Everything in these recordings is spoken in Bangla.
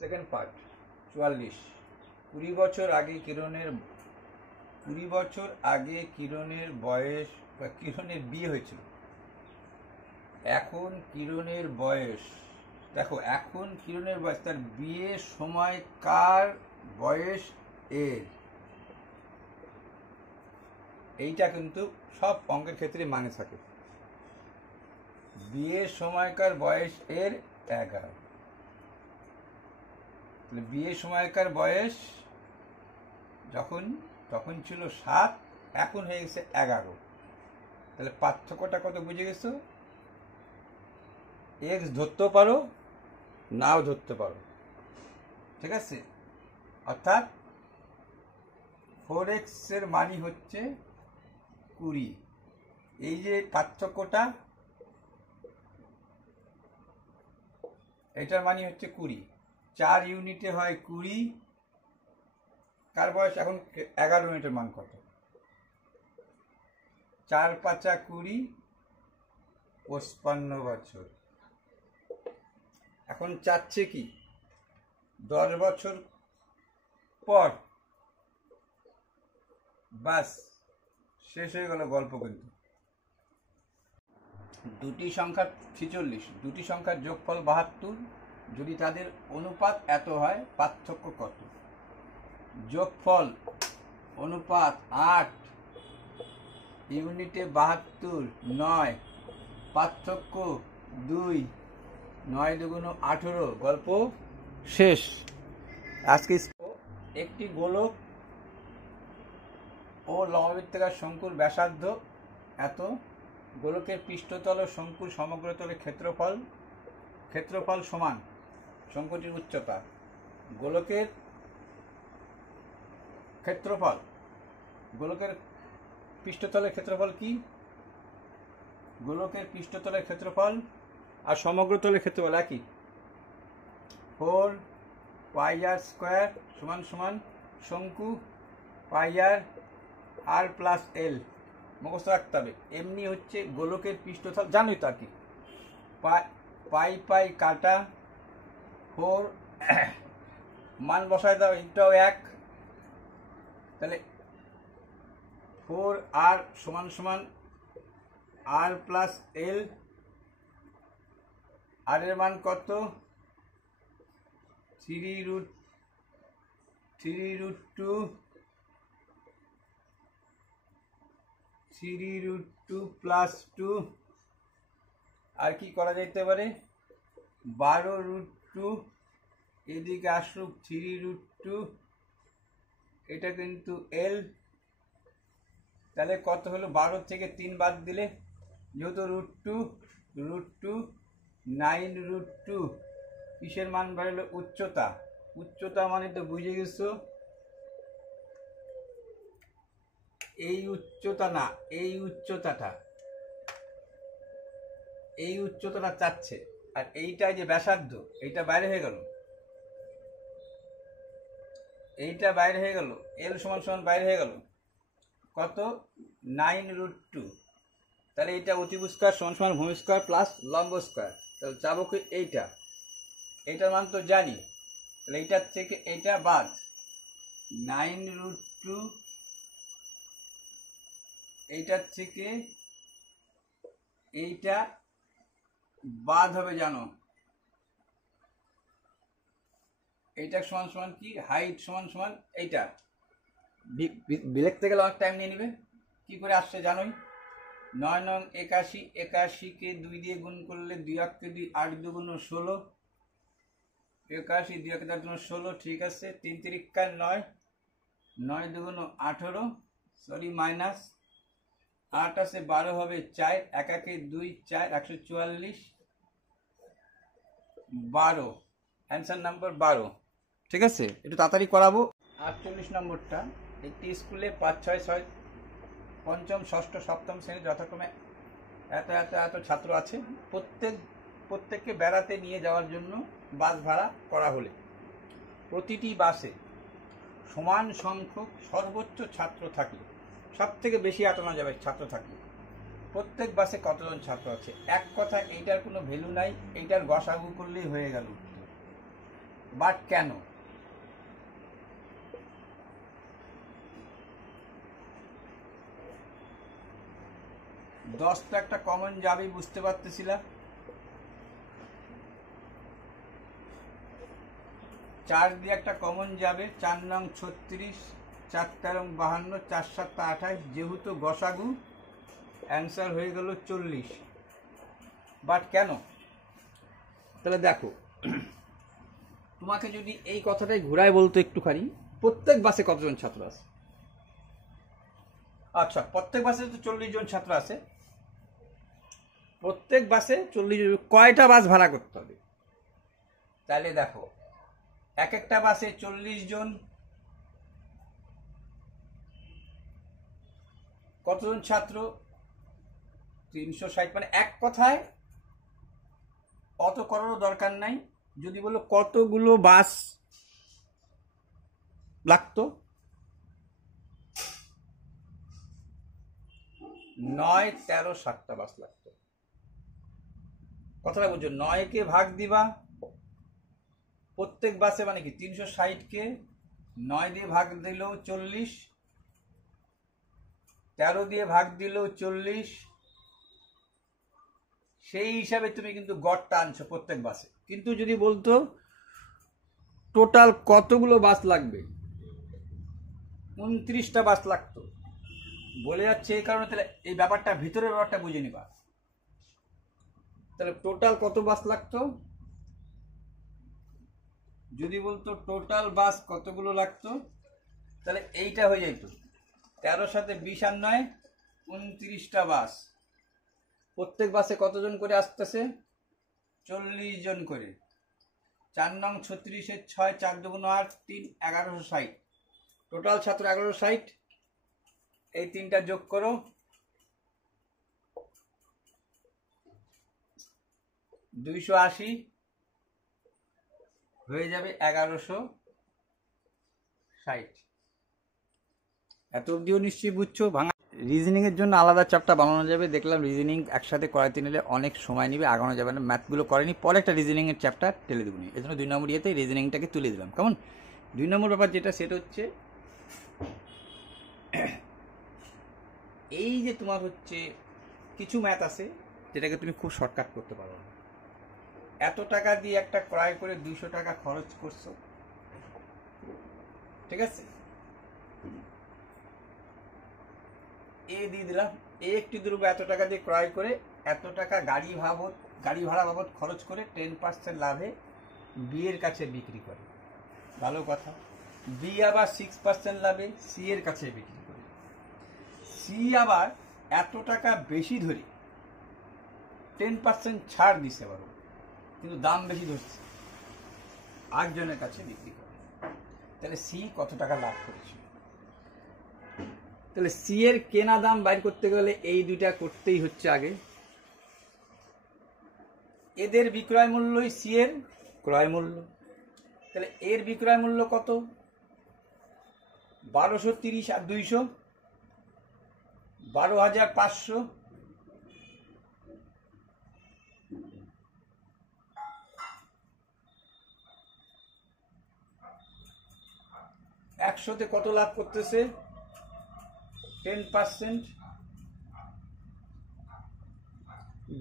Second part 44। 20 বছর আগে কিরণের বয়স বা কিরণের বিয়ে হয়েছিল। এখন কিরণের বয়স, দেখো এখন কিরণের বয়স, তার বিয়ের সময় কার বয়স এর, এইটা কিন্তু সব অঙ্কের ক্ষেত্রে মানে থাকে। বিয়ের সময়কার বয়স এর 11, বিয়ের সময়কার বয়স তখন ছিল 7, এখন হয়ে গেছে 11। তাহলে পার্থক্যটা কত বুঝে গেছো? এক্স ধরতেও পারো, নাও ধরতে পারো, ঠিক আছে। অর্থাৎ 4x এর মানই হচ্ছে 20। এই যে পার্থক্যটা, এটার মানই হচ্ছে 20। 4 ইউনিটে হয় 20, কার বয়স এখন 11 ইউনিটের মান কত? 4 5 20, 55 বছর। এখন চাচ্ছে কি 10 বছর পর, বাস শেষ হয়ে গেল গল্প। কিন্তু দুটি সংখ্যার 46, দুটি সংখ্যার যোগফল 72, যদি তাদের অনুপাত এত হয় পার্থক্য কত? যোগফল অনুপাত 8, ইউনিটে 72, 9, পার্থক্য 2, 9 2 18, গল্প শেষ। আজকে একটি গোলক ও লম্ববৃত্তাকার শঙ্কুর ব্যাসার্ধ এত, গোলকের পৃষ্ঠতল ও শঙ্কুর সমগ্রতলের ক্ষেত্রফল সমান শঙ্কুটির উচ্চতা। গোলকের পৃষ্ঠতলের ক্ষেত্রফল কি? গোলকের পৃষ্ঠতলের ক্ষেত্রফল আর সমগ্রতলের ক্ষেত্রফল একই। 4 পাই আর স্কোয়ার সমান সমান শঙ্কু পাই আর প্লাস এল, মুখস্থ রাখতে হবে। এমনি হচ্ছে গোলকের পৃষ্ঠতল, জানোই তো আর কি। পাই কাটা 4 মান বসায় দাও, এটাও 1। তাহলে 4 আর সমান সমান আর প্লাস এল, আর এর মান কত? 3√2 প্লাস 2। আর কি করা যেতে পারে? 12√2, এদিকে আসুক 3√2, এটা কিন্তু এল। তাহলে কত হলো? 12 থেকে 3 বাদ দিলে, যেহেতু √2 9√2, কিসের মান বাড়লো? উচ্চতা মানে তো বুঝে গেছো, এই উচ্চতা না, এই উচ্চতাটা চাচ্ছে। আর এইটা যে ব্যাসার্ধ, এইটা বাইরে হয়ে গেল, এল সমান সমান বাইরে হয়ে গেল কত? 9√2। তাহলে এইটা অতিভুজ স্কয়ার সমান সমান ভূমি স্কয়ার প্লাস লম্ব স্কয়ার। তাহলে চাবো কি এইটার মান তো জানি, তাহলে এইটার থেকে এইটা বাদ, 9√2, এইটার থেকে এইটা বাদ হবে, জানো এইটা সমান সমান কি? হাইট সমান সমান এইটা। লিখতে গেলে অনেক টাইম নিয়ে নিবে, কি করে আসছে জানোই। 9 9 81, 81কে 2 দিয়ে গুণ করলে 2 8 2, 8 2 16, 81 2 1 16, ঠিক আছে। 3 3 9, 9 2 18, সরি মাইনাস 8 আছে 12 হবে 4, 1 1 2 4, 144, 12, অ্যান্সার নাম্বার 12, ঠিক আছে। একটু তাড়াতাড়ি করাবো। 48 নম্বরটা, একটি স্কুলে 5 6 6 পঞ্চম ষষ্ঠ সপ্তম শ্রেণী যথাক্রমে এত ছাত্র আছে। প্রত্যেককে বেড়াতে নিয়ে যাওয়ার জন্য বাস ভাড়া করা হলে প্রতিটি বাসে সমান সংখ্যক সর্বোচ্চ ছাত্র থাকলে, সব থেকে বেশি আটানো যাবে ছাত্র থাকলে, প্রত্যেক বাসে কতজন ছাত্র আছে? এক কথা, এইটার কোনো ভ্যালু নাই, এইটার গসাগু করলেই হয়ে গেল। বাট কেন? দশ তো একটা কমন যাবে, বুঝতে পারতেছিলাম। 4 দিয়ে একটা কমন যাবে, 4 নং 36, 4 তেরং 52, 4 7 28, যেহেতু গসাগু অ্যান্সার হয়ে গেল 40। বাট কেন? তাহলে দেখো, তোমাকে যদি এই কথাটাই ঘুরায় বলতো একটুখানি, প্রত্যেক বাসে কতজন ছাত্র আছে? আচ্ছা, প্রত্যেক বাসে তো 40 জন ছাত্র আছে। প্রত্যেক বাসে 40 জন, কয়টা বাস ভাড়া করতে হবে? তাহলে দেখো, এক একটা বাসে 40 জন, কতজন ছাত্র? 360। মানে এক কথায় অত করারও দরকার নাই। যদি বলো কতগুলো বাস লাগতো, 9, 13, 7টা বাস লাগতো। কথাটা বুঝছো? 9কে ভাগ দিবা প্রত্যেক বাসে, মানে কি 360কে 9 দিয়ে ভাগ দিলেও 40, 13 দিয়ে ভাগ দিলেও 40। সেই হিসাবে তুমি কিন্তু গড়টা আনছো প্রত্যেক বাসে। কিন্তু যদি বলতো টোটাল কতগুলো বাস লাগবে, 29টা বাস লাগতো। বলে যাচ্ছে এই কারণে, তাহলে এই ব্যাপারটা, ভিতরের ব্যাপারটা বুঝে নিবা। তাহলে টোটাল কত বাস লাগতো? যদি বলতো টোটাল বাস কতগুলো লাগতো, তাহলে এইটা হয়ে যেত 13 সাথে 20 আর 9, 29টা বাস। প্রত্যেক বাসে কতজন করে আসতেছে? 40 জন করে। 4 নং 36-এর 6, 4 2 8, 3, 1160। টোটাল ছাত্র 1160। এই তিনটা যোগ করো, 280 হয়ে যাবে 1160। এত অবধিও নিশ্চয়ই বুঝছো। ভাঙা রিজনিং এর জন্য আলাদা চ্যাপ্টার বানানো যাবে। দেখলাম রিজনিং একসাথে করাইতে নিলে অনেক সময় নিবে, আগানো যাবে না। ম্যাথগুলো করেনি, পরে একটা রিজনিং এর চ্যাপ্টার টেলে দেবো। এই জন্য 2 নম্বর ইয়েতে রিজনিংটাকে তুলে দিলাম। কেমন? 2 নম্বর ব্যাপার যেটা, সেটা হচ্ছে এই যে তোমার হচ্ছে কিছু ম্যাথ আছে যেটাকে তুমি খুব শর্টকাট করতে পারো না। এত টাকা দিয়ে একটা ক্রয় করে 200 টাকা খরচ করছো, ঠিক আছে? এ দিয়ে দিলাম, এ একটি দ্রব্য এত টাকা দিয়ে ক্রয় করে এত টাকা গাড়ি ভাড়া বাবদ খরচ করে 10% লাভে বি এর কাছে বিক্রি করে। ভালো কথা। বি আবার 6% লাভে সি এর কাছে বিক্রি করে। সি আবার এত টাকা বেশি ধরে 10% ছাড় দিতে পারো, কিন্তু দাম বেশি ধরছে, আরেকজনের কাছে বিক্রি করে। তাহলে সি কত টাকা লাভ করেছে? তাহলে সি এর কেনা দাম বাইর করতে গেলে এই দুইটা করতেই হচ্ছে আগে। এদের বিক্রয় মূল্যই সি এর ক্রয় মূল্য। তাহলে এর বিক্রয় মূল্য কত? 1230 আর 200, 12,500। একশোতে কত লাভ করতেছে? 10%।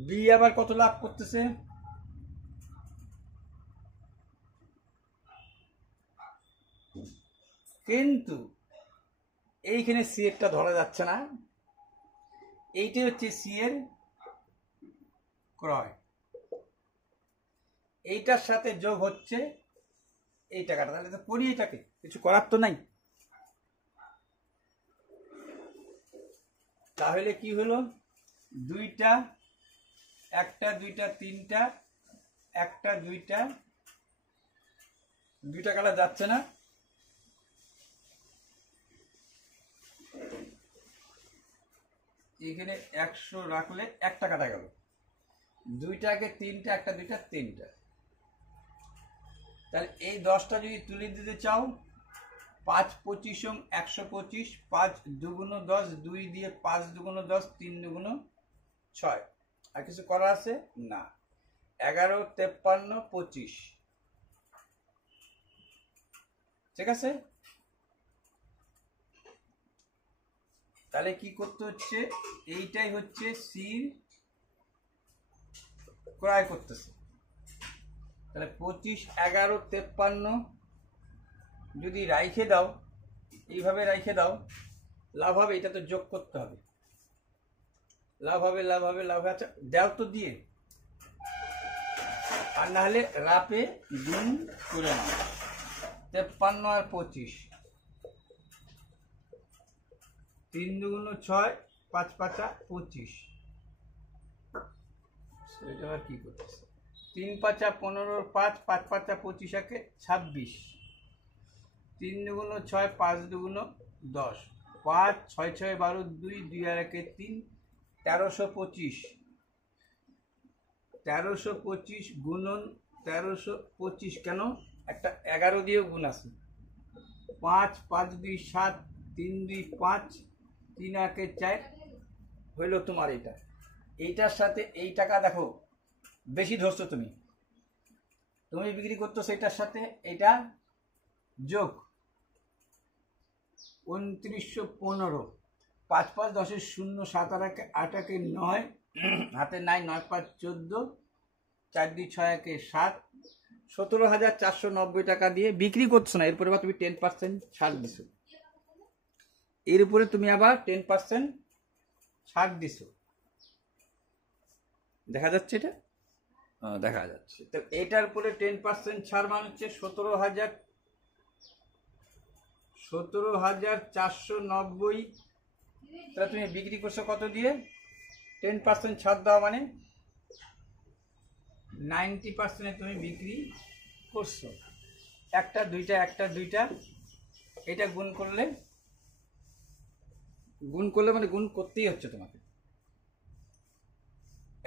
বি আবার কত লাভ করতেছে? কিন্তু এইখানে সি এরটা ধরা যাচ্ছে না। এইটাই হচ্ছে সি এর ক্রয়। এইটার সাথে যোগ হচ্ছে এই টাকাটা। তাহলে তো করি, এটাকে কিছু করার তো নাই। তাহলে কি হলো? দুইটা, একটা, দুইটা, তিনটা, একটা, দুইটা, 2 টাকাটা যাচ্ছে না। এখানে 100 রাখলে 1 টাকাটা গেল। 2টাকে 3টা, একটা, দুইটা, 3টা। তাহলে এই 10টা যদি তুলে দিতে চাও, 5 25 125, 5 2 10, 2 দিয়ে 5 2 10, 3 2 6। আর কিছু করা আছে না? 11 53 25। ঠিক আছে? তাহলে কি করতে হচ্ছে, এইটাই হচ্ছে সির ক্রয় করতেছে। তাহলে 25, 11, 53 যদি রাইখে দাও, এইভাবে রাইখে দাও, লাভ হবে। এটা তো যোগ করতে হবে, লাভ হবে, লাভ হবে, লাভ হবে। আচ্ছা দেও তো দিয়ে, আর না হলে রাপে গুণ করে নাও। 53 আর 25, 3 দুগুণ 6, 5 5 25। এটা আবার কি করতেছে, 3 5 15, 5 5 5 25 একে 26, 3 দুগুণ 6, 5 দুগুণ 10, 5 6 6 12, 2 2 আর 1 3, 1325। 1325 গুণন 1325, কেন একটা 11 দিয়েও গুণ আছে। 5 5 2 7, 3 2 5, 3 1 4 হইল তোমার এটা। এইটার সাথে এই টাকা দেখো বেশি ধরছো তুমি, তুমি বিক্রি করতো সেটার সাথে এটা যোগ 2915, 5 5 10 0, 7 আর 1 8 1 9, হাতে 9 9 5 14, 4 2 6 1 7, 17,490 টাকা দিয়ে বিক্রি করছো না। এরপরে আবার তুমি 10% ছাড় দিছো, এর উপরে তুমি আবার 10% ছাড় দিছো। দেখা যাচ্ছে এটা? দেখা যাচ্ছে। তো এটার উপরে 10% ছাড় মানে হচ্ছে 17,490। তাহলে তুমি বিক্রি করছো কত দিয়ে? 10% ছাড় দেওয়া মানে 90% তুমি বিক্রি করছো। একটা দুইটা, একটা দুইটা, এটা গুণ করলে মানে গুণ করতেই হচ্ছে তোমাকে।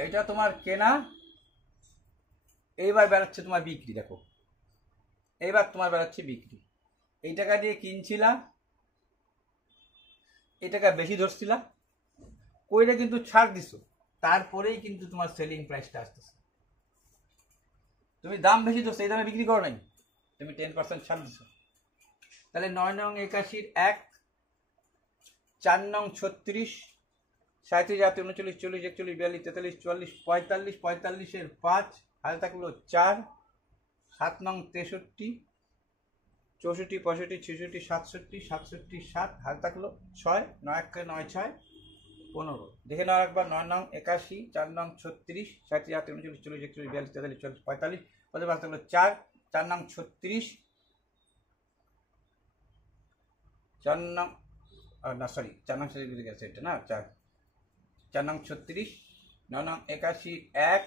এটা তোমার কেনা, এইবার বেড়াচ্ছে তোমার বিক্রি। দেখো এইবার তোমার বেড়াচ্ছে বিক্রি। এই টাকা দিয়ে কিনছিলা, এই টাকা বেশি ধরছিলা, কইটা কিন্তু ছাড় দিছো, তারপরেই কিন্তু তোমার সেলিং প্রাইসটা আসতেছে। তুমি দাম বেশি ধরছো, এই দামে বিক্রি করো নাই, তুমি 10% ছাড় দিছো। তাহলে 9 নং 81, 1, 4 নং 36, 37 38 39 40 41 43 44 45, 45 এর 5 হাতে থাকলো 4, 7 নং 63, 64 65 66 67 67 7 হাতে থাকলো 6, 9 1 9 6 15। দেখে নাও একবার। 9 নং 81, 4 নং 36, 37 38 39 40 41 42 43 44 45 হাতে থাকলো 4, 4 নং 36, 4 নং না সরি 4 নং 36 গেছে এটা না, 4 নং 36, 9 নং 81 1,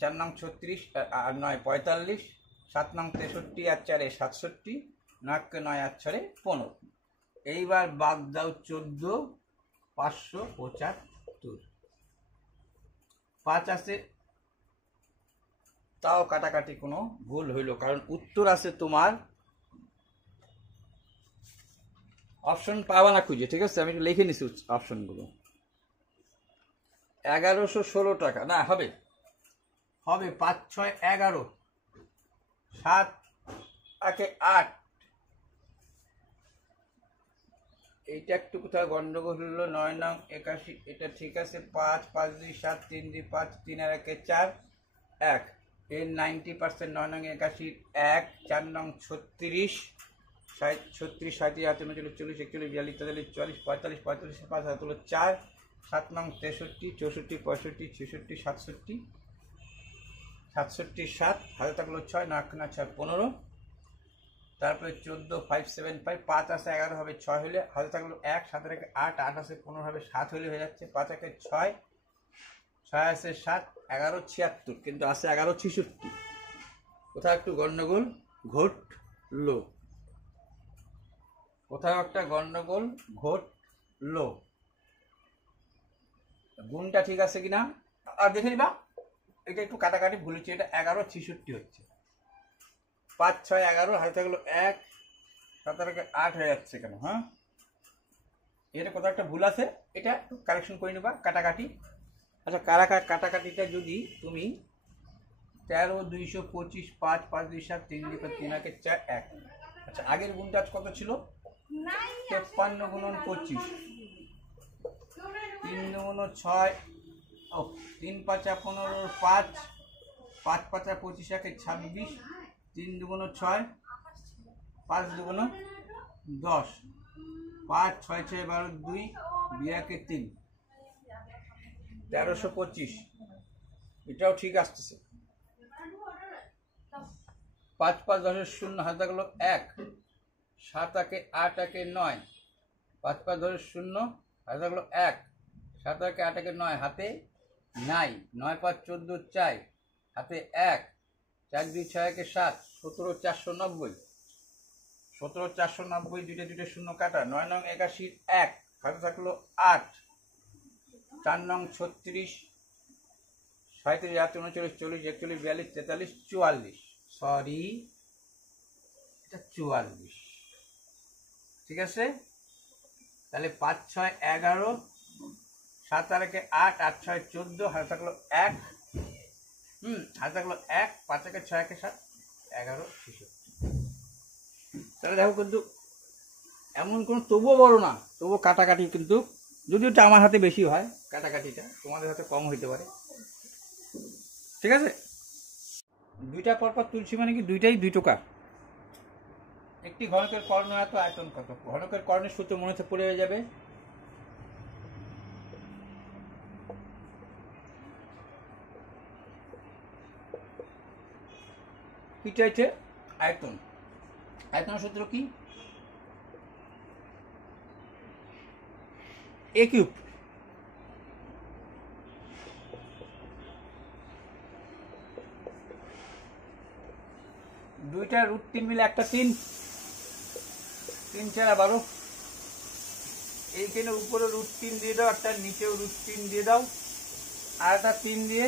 4 নং 36 আর 9 45, 7 নং 63 আর 4 67, 9 9 আর 4 15। এইবার বাদ দাও 14,575। 5 আছে, তাও কাটাকাটি কোনো ভুল হইল, কারণ উত্তর আছে তোমার অপশন পাবা না খুঁজে। ঠিক আছে, আমি লিখে নিছি অপশনগুলো। 1116 টাকা না, হবে 5 6 11, 7 1 8। এইটা একটু কোথাও গন্ডগোল হলো। 9 নং 81, এটা ঠিক আছে। 5 5 2 7 3 2 5 3 আর 1 4 1 এর 90%। 9 নং 81 1, 4 নং 36, 36 37 38 39 40 41 42 43 44 45 5 হাতে হলো 4, 7 নং 63 64 65 66 67 67 7 হাতে থাকলো 6, 9 6 15। তারপরে 14 5 7 5, 5 আছে 11 হবে 6 হলে, হাতে থাকলো 1, 7 রেখে 8, 8 আছে 15 হবে 7 হলে হয়ে যাচ্ছে। 5 একে 6, 6 আছে 7, 11 76, কিন্তু আছে 11 66। কোথাও একটু গন্ডগোল ঘটলো, কোথাও একটা গন্ডগোল ঘটলো। গুণটা ঠিক আছে কিনা আর দেখে নিবা। এটা একটু কাটাকাটি ভুলেছি, এটা 11 66 হচ্ছে। 5 6 11 হাতে থাকলো 1, 7 রেখে 8 হয়ে যাচ্ছে কেন? হ্যাঁ, এটা কোথাও একটা ভুল আছে, এটা একটু কারেকশন করে নেবা কাটাকাটি। আচ্ছা কাটাকাটিটা যদি তুমি 13 225 5 5 2 7 3 2 3 1 4 1। আচ্ছা আগের গুণটা কত ছিল? 53 গুণন 25, 3 দুগুণ 6, 3 5 15 5, 5 5 25 1 26, 3 দুগুণ 6, 5 দুগুণ 10, 5 6 6 12 2, 2 1 3, 1325। এটাও ঠিক আসতেছে। 5 5 10 0 হাতে থাকলো 1, 7 1 8 1 9, 5 5 10 0 হাতে থাকলো 1, 7 1 8 1 9 হাতে নাই, 9 5 14 4 হাতে 1, 4 2 6 1 7, 17 490, 17 490 দুইটা দুইটা শূন্য কাটা, 9 নং 81 1 হাতে থাকলো 8, 4 নং 36, 37 38 39 40 41 42 43 44, সরি এটা 44, ঠিক আছে। তাহলে 5 6 11, 7 আর 1 8, 8 6 14, হাতে থাকলো 1, হাতে থাকলো 1, 5 1 6 1 7, 11 66। তাহলে দেখো কিন্তু এমন কোনো তবুও বড় না, তবুও কাটাকাটি কিন্তু, যদিও এটা আমার হাতে বেশি হয় কাটাকাটিটা, তোমাদের হাতে কম হইতে পারে, ঠিক আছে। দুইটা পরপর তুলছি মানে কি দুইটাই 2 টাকা। একটি ঘনকের কর্ণ এত, আয়তন কত? ঘনকের কর্ণের সূত্র মনে হচ্ছে পড়ে যাবে। কি চাইছে? আয়তন। আয়তনের সূত্র কি? a cube. দুইটা √3 মিলে একটা 3, 3 4 12, এইখানে উপরে √3 দিয়ে দাও, একটা নিচেও √3 দিয়ে দাও, আর একটা 3 দিয়ে,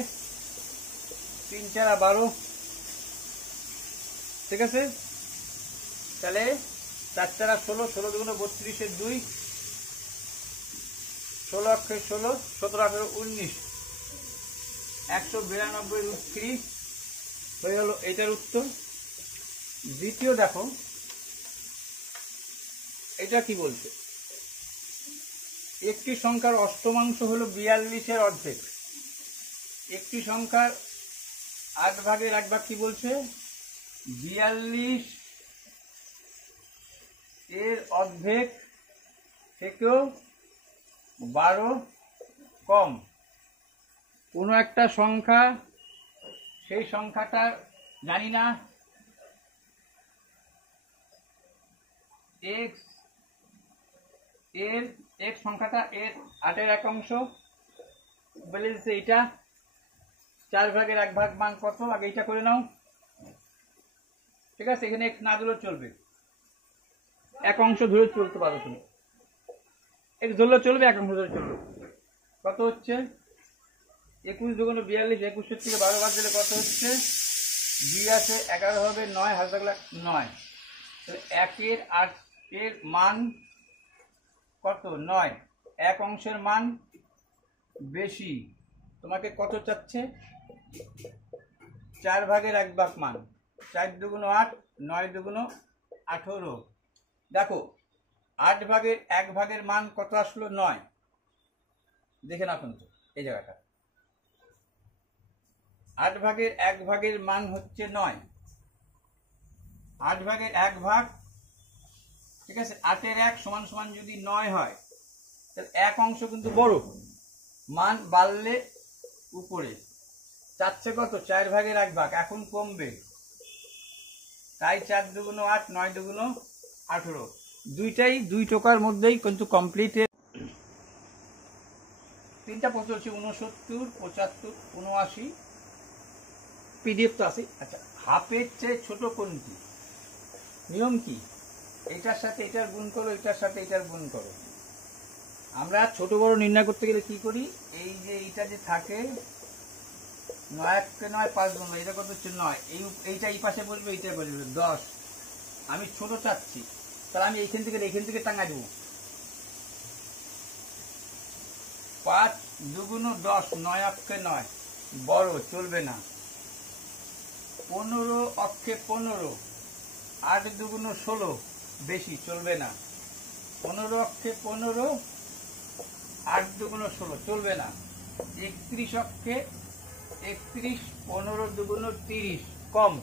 3 4 12, ঠিক আছে। তাহলে 4 4 16, 16 দুগুণ 32 এর 2, 16 অক্ষে 16, 17 18 19, 192 √3 হয়ে গেল এইটার উত্তর। দ্বিতীয় দেখো এটা কি বলছে, একটি সংখ্যার অষ্টমাংশ হলো 42 এর অর্ধেক। একটি সংখ্যার 8 ভাগের 1 ভাগ কি বলছে? 42 এর অর্ধেক থেকেও 12 কম। কোনো একটা সংখ্যা, সেই সংখ্যাটা জানি না x এর, x সংখ্যাটা এর 8 এর 1 অংশ বলেছে, এটা 4 ভাগের 1 ভাগ মান কত? আগে এটা করে নাও, ঠিক আছে। এখানে x না দিলেও চলবে, 1 অংশ ধরে চলতে পারো তুমি, x ধরলেও চলবে, 1 অংশ ধরে চলবে। কত হচ্ছে? 21 দুগুণ 42, 21 থেকে 12 বাদ দিলে কত হচ্ছে? 2 আছে 11 হবে, 9 হাতে থাকলে 9, তাহলে 1 এর 8 এর মান কত? 9। 1 অংশের মান বেশি, তোমাকে কত চাচ্ছে? 4 ভাগের 1 ভাগ মান। 4 দুগুণ 8, 9 দুগুণ 18। দেখো 8 ভাগের 1 ভাগের মান কত আসলো? 9। দেখে না কিন্তু এই জায়গাটা, 8 ভাগের 1 ভাগের মান হচ্ছে 9। 8 ভাগের 1 ভাগ, ঠিক আছে, 8 এর 1 সমান সমান যদি 9 হয়, তাহলে 1 অংশ কিন্তু বড়, মান বাড়লে উপরে চাচ্ছে কত? 4 ভাগের 1 ভাগ, এখন কমবে, তাই 4 দুগুণ 8, 9 দুগুণ 18, দুইটাই 2 টাকার মধ্যেই কিন্তু কমপ্লিট। তিনটা প্রশ্ন হচ্ছে 69, 75, 79, পিডিএফ তো আছে। আচ্ছা, হাফের চেয়ে ছোট কোনটি? নিয়ম কি? এটার সাথে এটার গুণ করো, এটার সাথে এটার গুণ করো। আমরা ছোট বড় নির্ণয় করতে গেলে কি করি? এই যে এইটা যে থাকে 9 কে 9 5 গুণ, এটা কত হচ্ছে 9, এইটা এই পাশে বসবে, এইটা বসবে 10। আমি ছোট চাচ্ছি, তাহলে আমি এইখান থেকে টাঙা দেবো। 5 দুগুণ 10, 9 অক্ষে 9, বড় চলবে না। 15 অক্ষে 15, 8 দুগুণ 16, বেশি চলবে না। 15 অক্ষে 15, 8 দুগুণ 16 চলবে না। 31 অক্ষে 31, 15 দুগুণ 30, কম।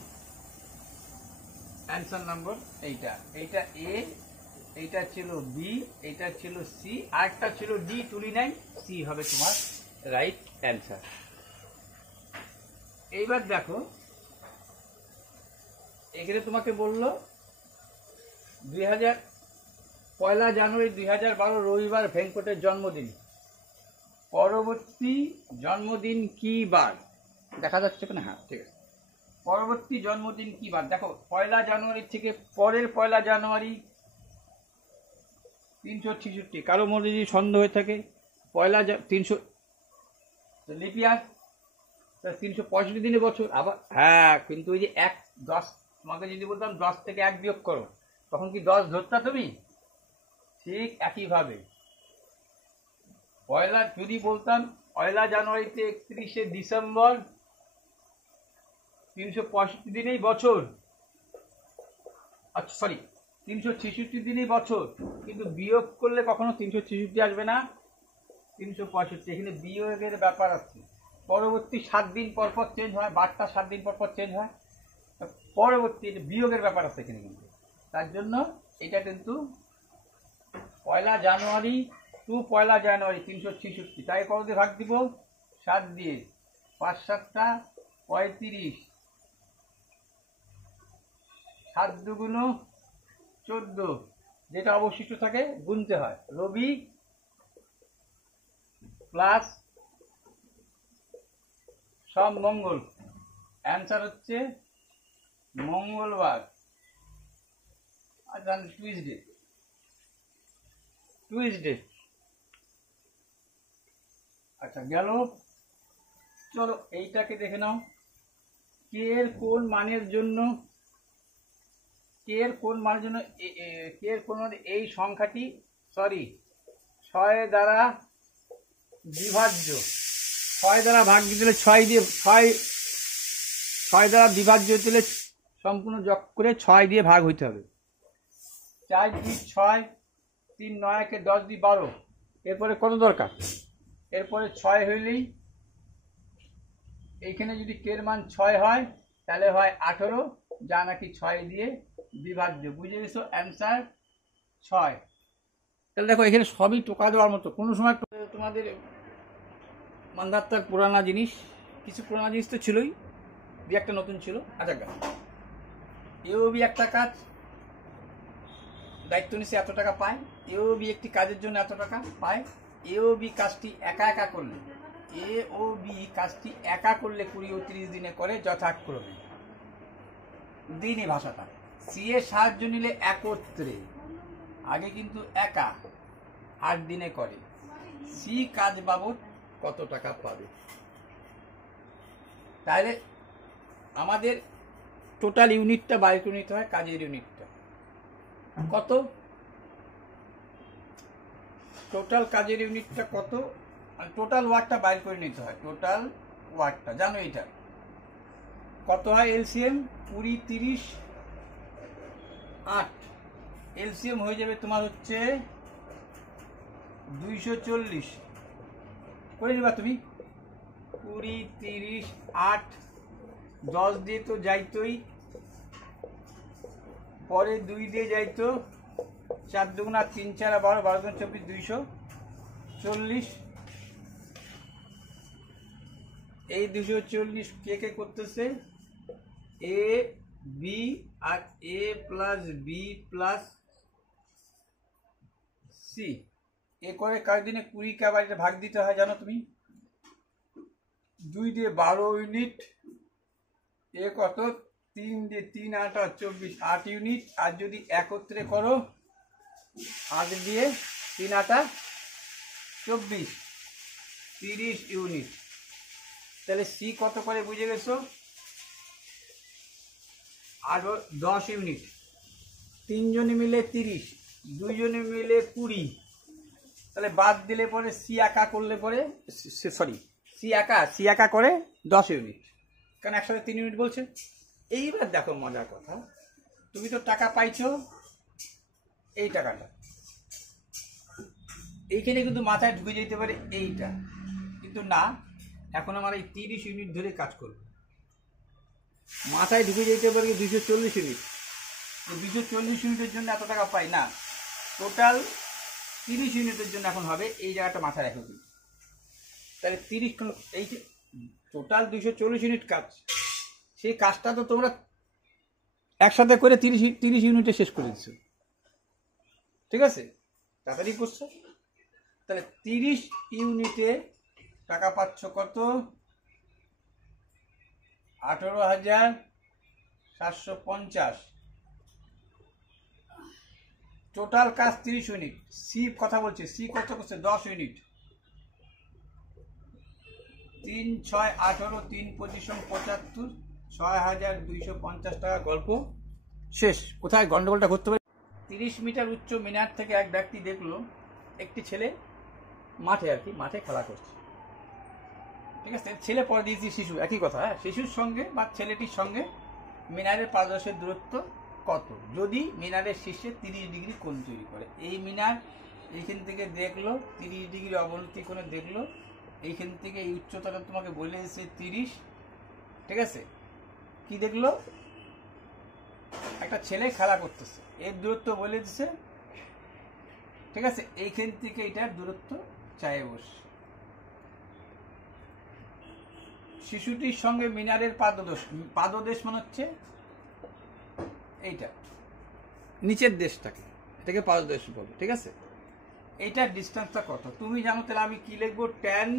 অ্যান্সার নাম্বার এইটা। এইটা এ, এইটা ছিল বি, এইটা ছিল সি, আরেকটা ছিল ডি তুলি নাই, সি হবে তোমার রাইট অ্যান্সার। এইবার দেখো, এখানে তোমাকে বললো 1 জানুয়ারি 2012 রবিবার ভেঙ্কটের জন্মদিন। পরবর্তী জন্মদিন কি বার? দেখা যাচ্ছে কিনা? হ্যাঁ, ঠিক আছে। পরবর্তী জন্মদিন কি বার? দেখো, 1 জানুয়ারি থেকে পরের 1 জানুয়ারি 366। কারো মধ্যে যদি সন্দেহ হয়ে থাকে, 300 লিপিয়ার 365 দিনে বছর। আবার হ্যাঁ, কিন্তু ওই যে 10, তোমাকে যদি বলতাম 10 থেকে 1 বিয়োগ করো, তখন কি 10 ধরতা তুমি? ঠিক একইভাবে যদি বলতাম 1 জানুয়ারিতে 31শে ডিসেম্বর 365 দিনেই বছর, আচ্ছা সরি 366 দিনেই বছর, কিন্তু বিয়োগ করলে কখনো 366 আসবে না, 365। এখানে বিয়োগের ব্যাপার আছে। পরবর্তী 7 দিন পর পর চেঞ্জ হয়, বারটা 7 দিন পর পর চেঞ্জ হয়, পরবর্তী বিয়োগের ব্যাপার আছে এখানে কিন্তু। তার জন্য এটা কিন্তু 1 জানুয়ারি টু 1 জানুয়ারি 366। তাই কত দিয়ে ভাগ দিব? 7 দিয়ে। 5 7টা 35, 7 দুগুণ 14, যেটা অবশিষ্ট থাকে গুনতে হয়। রবি প্লাস সব মঙ্গল, অ্যান্সার হচ্ছে মঙ্গলবার। আচ্ছা, টুইসডে। আচ্ছা গেল। চলো এইটাকে দেখে নাও। কে এর কোন মানের জন্য এই সংখ্যাটি 6 দ্বারা বিভাজ্য। 6 দ্বারা ভাগ দিলে 6 দিয়ে 6 দ্বারা বিভাজ্য দিলে সম্পূর্ণ যোগ করে 6 দিয়ে ভাগ হইতে হবে। 4 2 6, 3 9 কে 10 দিয়ে 12। এরপরে কত দরকার? এরপরে 6 হইলেই, এইখানে যদি কের মান 6 হয় তাহলে হয় 18, যা নাকি 6 দিয়ে বিভাজ্য। বুঝে গেছো? অ্যান্সার 6। তাহলে দেখো, এখানে সবই টোকা দেওয়ার মতো। কোনো সময় তোমাদের মান্ধাত্তার পুরানা জিনিস, কিছু পুরানা জিনিস তো ছিলই, দু একটা নতুন ছিল। আচ্ছা, এওবি একটা কাজ দায়িত্ব নিচ্ছে, এত টাকা পায়। এওবি একটি কাজের জন্য এত টাকা পায়। এওবি কাজটি একা করলে, 20 ও 30 দিনে করে যথাক্রমে। দিনই ভাষাটা। সি এর সাহায্য নিলে একত্রে, আগে কিন্তু একা 8 দিনে করে। সি কাজ বাবদ কত টাকা পাবে? তাহলে আমাদের টোটাল ইউনিটটা বাইর করে নিতে হয়, কাজের ইউনিটটা কত, টোটাল কাজের ইউনিটটা কত, টোটাল ওয়ার্কটা বাইর করে নিতে হয়। টোটাল ওয়ার্কটা জানো এটা কত হয়? এলসিএম 20 30 8, এলসিএম হয়ে যাবে তোমার হচ্ছে 240। করে নিবা তুমি। 20 30 8, 10 দিয়ে তো যাইতোই, পরে 2 দিয়ে যাইতো, 4 2 3 4 12, 12 24, 240। এই 240 কে করতেছে? A B R A plus B plus C. এ করে কার দিনে 20 কে আবার ভাগ দিতে হয় জানো তুমি? 2 দিয়ে 12 ইউনিট, এ কত? 3 দিয়ে 3 8 24, 8 ইউনিট। আর যদি একত্রে করো 8 দিয়ে 3 8 24, 30 ইউনিট। তাহলে সি কত করে বুঝে গেছো? আর 10 ইউনিট। 3 জনে মিলে 30, 2 জনে মিলে 20। তাহলে বাদ দিলে পরে সি একা করলে পরে, সি একা করে 10 ইউনিট, কারণ একসাথে 3 ইউনিট বলছে। এইবার দেখো মজার কথা, তুমি তো টাকা পাইছো, এই টাকাটা এইখানে কিন্তু মাথায় ঢুকে যেতে পারে এইটা, কিন্তু না, এখন আমার এই 30 ইউনিট ধরে কাজ করবে। মাথায় ঢুকে যেতে পারে 240 ইউনিট, 240 ইউনিটের জন্য এত টাকা পাই না, টোটাল 30 ইউনিটের জন্য এখন হবে, এই জায়গাটা মাথায় রাখো। তাহলে 30, এই যে টোটাল 240 ইউনিট কাজ, সেই কাজটা তো তোমরা একসাথে করে 30 ইউনিটে শেষ করে দিচ্ছ, ঠিক আছে, তাড়াতাড়ি করছো। তাহলে 30 ইউনিটে টাকা পাচ্ছ কত? 18,750। টোটাল কাজ 30 ইউনিট। সি কথা বলছে, সি কত করছে? 10 ইউনিট। 3 6 18, 3 পজিশন 75, 6,250 টাকা। গল্প শেষ। কোথায় গন্ডগোলটা করতে পারে? 30 মিটার উচ্চ মিনার থেকে এক ব্যক্তি দেখলো একটি ছেলে মাঠে, আর কি মাঠে খেলা করছে, ঠিক আছে। ছেলে পরে দিয়েছি শিশু, একই কথা। হ্যাঁ, শিশুর সঙ্গে বা ছেলেটির সঙ্গে মিনারের পাদদেশের দূরত্ব কত যদি মিনারের শীর্ষে 30 ডিগ্রি কোণ তৈরি করে? এই মিনার এইখান থেকে দেখলো 30 ডিগ্রি অবনতি কোণে দেখলো, এইখান থেকে এই উচ্চতাটা তোমাকে বলে দিয়েছে 30, ঠিক আছে। কি দেখলো? একটা ছেলে খেলা করতেছে, এর দূরত্ব বলে দিচ্ছে, ঠিক আছে। এইখান থেকে এটার দূরত্ব চায় বসে। শিশুটির সঙ্গে মিনারের পাদদেশ, পাদদেশ মানে হচ্ছে এইটা নিচের দেশটাকে, এটাকে পাদদেশ বলে, ঠিক আছে। এইটার ডিস্টেন্সটা কত তুমি জানো? তাহলে আমি কি লিখবো? tan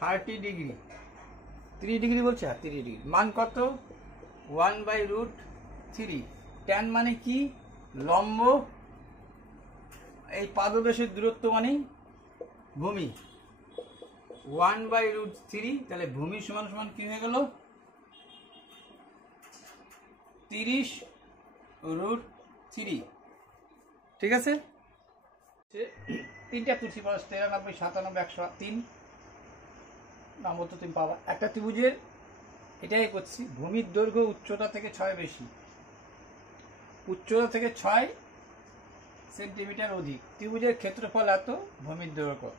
30 ডিগ্রি, 30 ডিগ্রি বলছে, হ্যাঁ 30 ডিগ্রি। মান কত? 1/√3। tan মানে কি? লম্ব। এই পাদদেশের দূরত্ব মানে ভূমি, 1/√3। তাহলে ভূমি সমান সমান কি হয়ে গেল? 30√3, ঠিক আছে। তিনটা তুলসী পাতা 93, 97, 103 নম্বর তো তুমি পাবা। একটা ত্রিভুজের, এটাই করছি, ভূমির দৈর্ঘ্য উচ্চতা থেকে 6 বেশি, উচ্চতা থেকে 6 সেন্টিমিটার অধিক। ত্রিভুজের ক্ষেত্রফল এত, ভূমির দৈর্ঘ্য কত?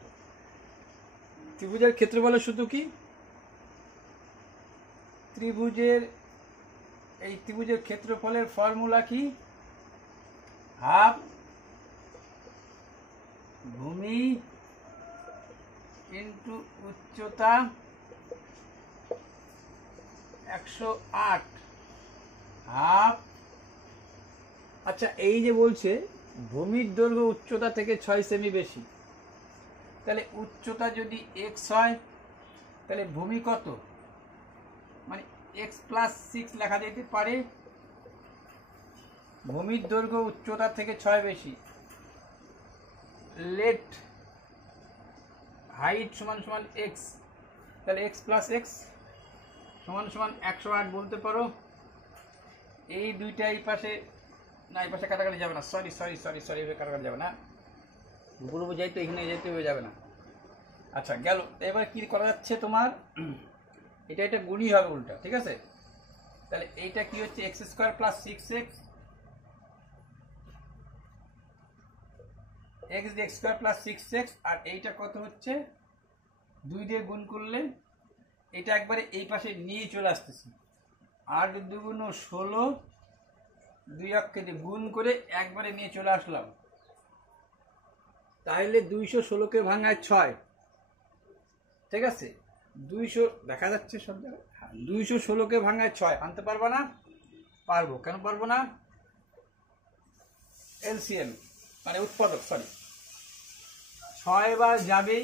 ত্রিভুজের ক্ষেত্রফলের শুধু কি ত্রিভুজের, এই ত্রিভুজের ক্ষেত্রফলের ফর্মুলা কি? হাফ ভূমি ইন্টু উচ্চতা 108, হাফ। আচ্ছা, এই যে বলছে ভূমির দৈর্ঘ্য উচ্চতা থেকে 6 সেমি বেশি, তাহলে উচ্চতা যদি x হয়, তাহলে ভূমি কত? মানে x+6 লেখা যেতে পারে। ভূমির দৈর্ঘ্য উচ্চতা থেকে 6 বেশি, লেট হাইট সমান সমান x, তাহলে x+x সমান সমান 108 বলতে পারো। এই দুইটা এই পাশে, না এই পাশে কাটাকাটি যাবে না, সরি সরি সরি সরি, কাটাকাটি যাবে না, বলবো যাই তো এখানে যেতে হয়ে যাবে না। আচ্ছা গেল। এবার কি করা যাচ্ছে তোমার? এটা এটা গুণই হবে উল্টা, ঠিক আছে। তাহলে এইটা কি হচ্ছে? x² + 6x, x দিয়ে x² + 6x, আর এইটা কত হচ্ছে? 2 দিয়ে গুণ করলে এটা একবারে এই পাশে নিয়ে চলে আসতেছে, 8 দুগুণ 16, 2 অক্ষে দিয়ে গুণ করে একবারে নিয়ে চলে আসলাম। তাহলে 216কে ভাঙায় 6, ঠিক আছে। 200 দেখা যাচ্ছে সব জায়গায়, 216কে ভাঙায় 6 আনতে পারবা না? পারবো। কেন পারবো না? এলসিএম মানে উৎপাদক, সরি, 6 বার যাবেই,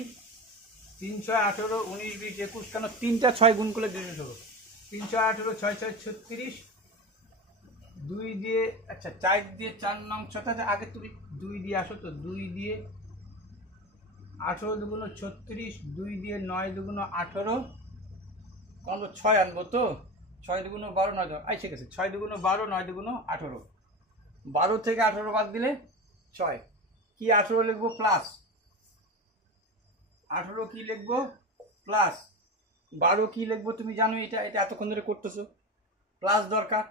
3 6 18, 19 20 21, কেন 3টা 6 গুণ করলে 216, 3 6 18, 6 6 36, 2 দিয়ে, আচ্ছা 4 দিয়ে 4 নং 6, আগে তুমি 2 দিয়ে আসো তো, 2 দিয়ে 18 দুগুণ 36, 2 দিয়ে 9 দুগুণ 18, কত 6 আনবো তো, 6 দুগুণ 12, 9 আই ঠিক আছে, 6 দুগুণ 12, 9 দুগুণ 18, 12 থেকে 18 বাদ দিলে 6, কি 18 লিখবো প্লাস, 18 কি লিখবো প্লাস, 12 কি লিখবো তুমি জানো, এটা এটা এতক্ষণ ধরে করতেছো, প্লাস দরকার।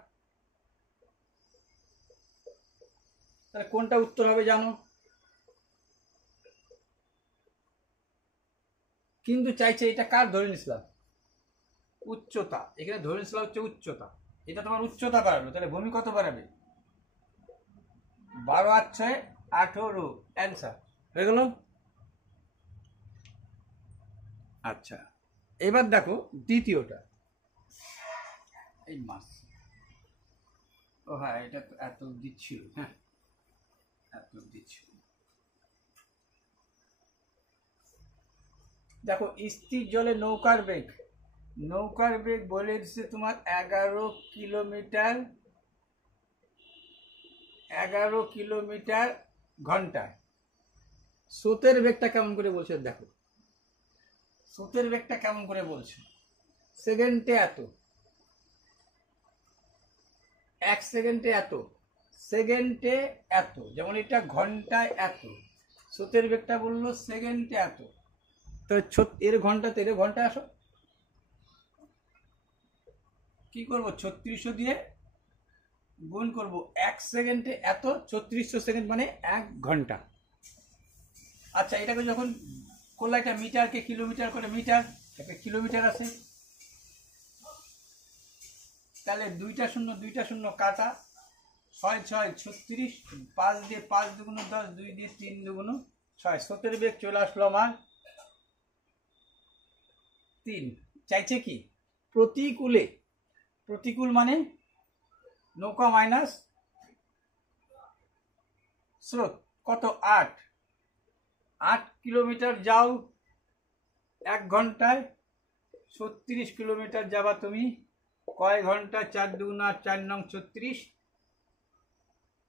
তাহলে কোনটা উত্তর হবে জানো? কিন্তু চাইছে এটা কার ধরে নিছিলাম? উচ্চতা। এখানে ধরে নিছিলাম হচ্ছে উচ্চতা। এটা তোমার উচ্চতা বাড়ালো, তাহলে ভূমি কত বাড়াবে? 12 আর 6 18 অ্যান্সার হয়ে গেল। আচ্ছা, এবার দেখো দ্বিতীয়টা। এই মাস, ও হ্যাঁ, এটা তো এত দিচ্ছিল, হ্যাঁ এত দিচ্ছিল। দেখো স্থির জলে নৌকার বেগ, নৌকার বেগ বলে দিচ্ছে তোমার 11 কিলোমিটার, 11 কিলোমিটার ঘন্টায়। স্রোতের বেগটা কেমন করে বলছে দেখো, স্রোতের বেগটা কেমন করে বলছে? সেকেন্ডে এত, 1 সেকেন্ডে এত, সেকেন্ডে এত, যেমন এটা ঘন্টায় এত, স্রোতের বেগটা বললো সেকেন্ডে এত। তো এর ঘন্টাতে, এর ঘন্টায় আসো, কি করবো? 3600 দিয়ে গুণ করবো। 1 সেকেন্ডে এত, 3600 সেকেন্ড মানে 1 ঘন্টা। আচ্ছা, এটাকে যখন করলে একটা মিটারকে কিলোমিটার করে, মিটার একটা কিলোমিটার আছে, তাহলে 2টা শূন্য 2টা শূন্য কাটা, 6 6 36, 5 দিয়ে 5 দুগুণ 10, 2 দিয়ে 3 দুগুণ 6। স্রোতের বেগ চলে আসলো আমার 3। চাইছে কি? প্রতিকূলে, প্রতিকূল মানে নৌকা মাইনাস স্রোত, কত? 8 কিলোমিটার যাও 1 ঘন্টায়, 36 কিলোমিটার যাবা তুমি কয় ঘন্টা? 4 দুগুণ 4 নং 36,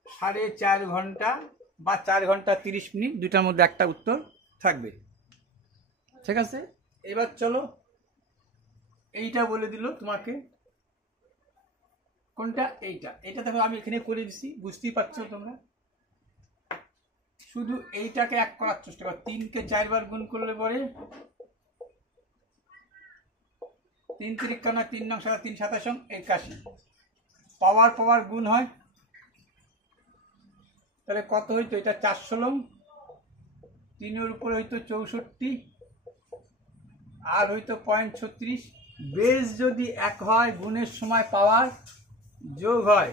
4.5 ঘন্টা বা 4 ঘন্টা 30 মিনিট, দুটার মধ্যে একটা উত্তর থাকবে। ঠিক আছে, এবার চলো এইটা বলে দিল তোমাকে। কোনটা? এইটা। এটা দেখো আমি এখানে করে দিছি, বুঝতেই পারছো তোমরা। শুধু এইটাকে 1 করার চেষ্টা করো। 3কে 4 বার গুণ করলে পরে 3 3 না 3 নং 3 27 81। পাওয়ার পাওয়ার গুণ হয়, তাহলে কত হইতো? এটা 400 লং, 3-এর উপরে হইতো 64 আর হইতো 0.36। বেস যদি 1 হয়, গুণের সময় পাওয়ার যোগ হয়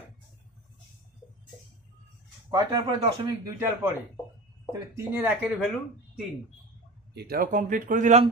কয়টার পরে? 0.2টার পরে। তাহলে 3-এর 1-এর ভ্যালু 3। এটাও কমপ্লিট করে দিলাম।